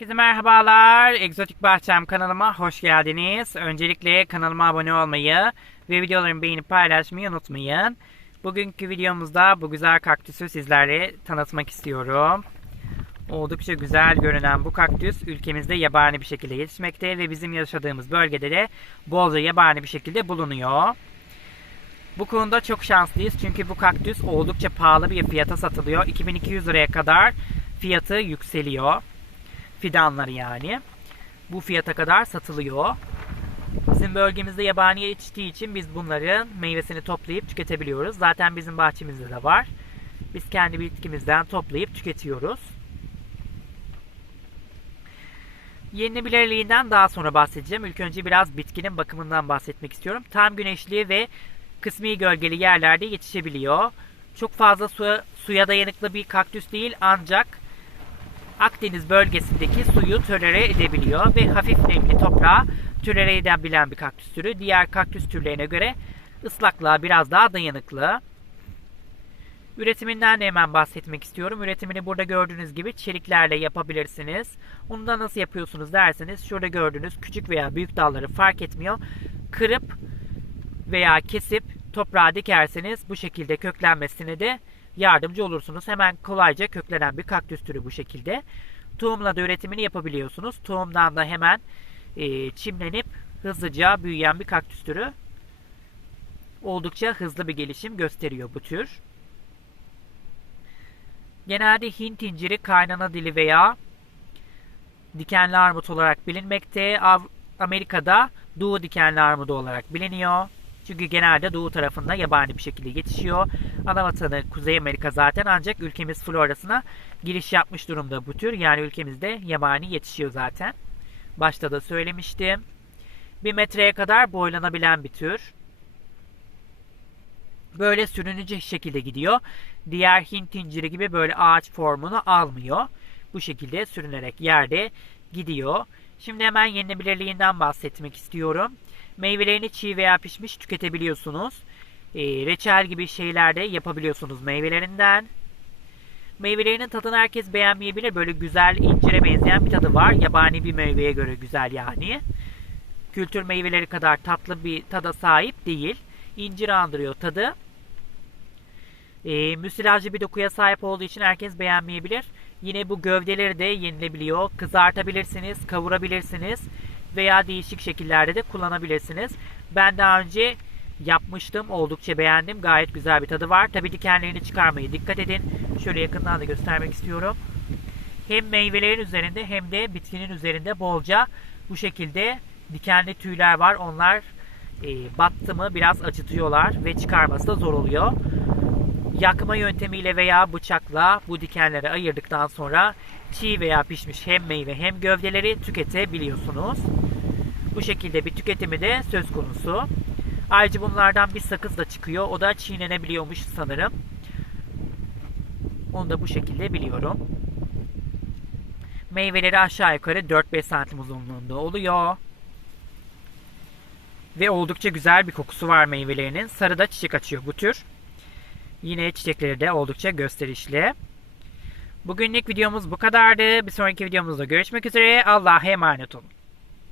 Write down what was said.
Herkese merhabalar. Egzotik Bahçem kanalıma hoş geldiniz. Öncelikle kanalıma abone olmayı ve videolarımı beğenip paylaşmayı unutmayın. Bugünkü videomuzda bu güzel kaktüsü sizlerle tanıtmak istiyorum. Oldukça güzel görünen bu kaktüs ülkemizde yabani bir şekilde yetişmekte ve bizim yaşadığımız bölgede de bolca yabani bir şekilde bulunuyor. Bu konuda çok şanslıyız çünkü bu kaktüs oldukça pahalı bir fiyata satılıyor. 2200 liraya kadar fiyatı yükseliyor. Fidanları yani. Bu fiyata kadar satılıyor. Bizim bölgemizde yabani yetiştiği için biz bunların meyvesini toplayıp tüketebiliyoruz. Zaten bizim bahçemizde de var. Biz kendi bitkimizden toplayıp tüketiyoruz. Yenilebilirliğinden daha sonra bahsedeceğim. İlk önce biraz bitkinin bakımından bahsetmek istiyorum. Tam güneşli ve kısmi gölgeli yerlerde yetişebiliyor. Çok fazla suya, suya dayanıklı bir kaktüs değil ancak Akdeniz bölgesindeki suyu tolere edebiliyor ve hafif nemli toprağa tolere edebilen bir kaktüs türü. Diğer kaktüs türlerine göre ıslaklığa biraz daha dayanıklı. Üretiminden de hemen bahsetmek istiyorum. Üretimini burada gördüğünüz gibi çeliklerle yapabilirsiniz. Onu da nasıl yapıyorsunuz derseniz şurada gördüğünüz küçük veya büyük dalları fark etmiyor. Kırıp veya kesip toprağa dikerseniz bu şekilde köklenmesine de yardımcı olursunuz. Hemen kolayca köklenen bir kaktüs türü bu şekilde. Tohumla da üretimini yapabiliyorsunuz. Tohumdan da hemen e, çimlenip hızlıca büyüyen bir kaktüs türü. Oldukça hızlı bir gelişim gösteriyor bu tür. Genelde Hint inciri, kaynana dili veya dikenli armut olarak bilinmekte. Amerika'da Doğu dikenli armudu olarak biliniyor. Çünkü genelde doğu tarafında yabani bir şekilde yetişiyor. Ana vatanı Kuzey Amerika zaten ancak ülkemiz florasına giriş yapmış durumda bu tür. Yani ülkemizde yabani yetişiyor zaten. Başta da söylemiştim. Bir metreye kadar boylanabilen bir tür. Böyle sürünücü şekilde gidiyor. Diğer Hint inciri gibi böyle ağaç formunu almıyor. Bu şekilde sürünerek yerde gidiyor. Şimdi hemen yenilebilirliğinden bahsetmek istiyorum. Meyvelerini çiğ veya pişmiş tüketebiliyorsunuz. E, reçel gibi şeyler de yapabiliyorsunuz meyvelerinden. Meyvelerinin tadını herkes beğenmeyebilir. Böyle güzel incire benzeyen bir tadı var. Yabani bir meyveye göre güzel yani. Kültür meyveleri kadar tatlı bir tada sahip değil. İncir andırıyor tadı. E, müsilajlı bir dokuya sahip olduğu için herkes beğenmeyebilir. Yine bu gövdeleri de yenilebiliyor. Kızartabilirsiniz, kavurabilirsiniz veya değişik şekillerde de kullanabilirsiniz. Ben daha önce yapmıştım. Oldukça beğendim. Gayet güzel bir tadı var. Tabi dikenlerini çıkarmaya dikkat edin. Şöyle yakından da göstermek istiyorum. Hem meyvelerin üzerinde hem de bitkinin üzerinde bolca bu şekilde dikenli tüyler var. Onlar e, battı mı biraz acıtıyorlar ve çıkarması da zor oluyor. Yakma yöntemiyle veya bıçakla bu dikenleri ayırdıktan sonra çiğ veya pişmiş hem meyve hem gövdeleri tüketebiliyorsunuz. Bu şekilde bir tüketimi de söz konusu. Ayrıca bunlardan bir sakız da çıkıyor. O da çiğnenebiliyormuş sanırım. Onu da bu şekilde biliyorum. Meyveleri aşağı yukarı 4-5 santim uzunluğunda oluyor. Ve oldukça güzel bir kokusu var meyvelerinin. Sarıda çiçek açıyor bu tür. Yine çiçekleri de oldukça gösterişli. Bugünlük videomuz bu kadardı. Bir sonraki videomuzda görüşmek üzere. Allah'a emanet olun.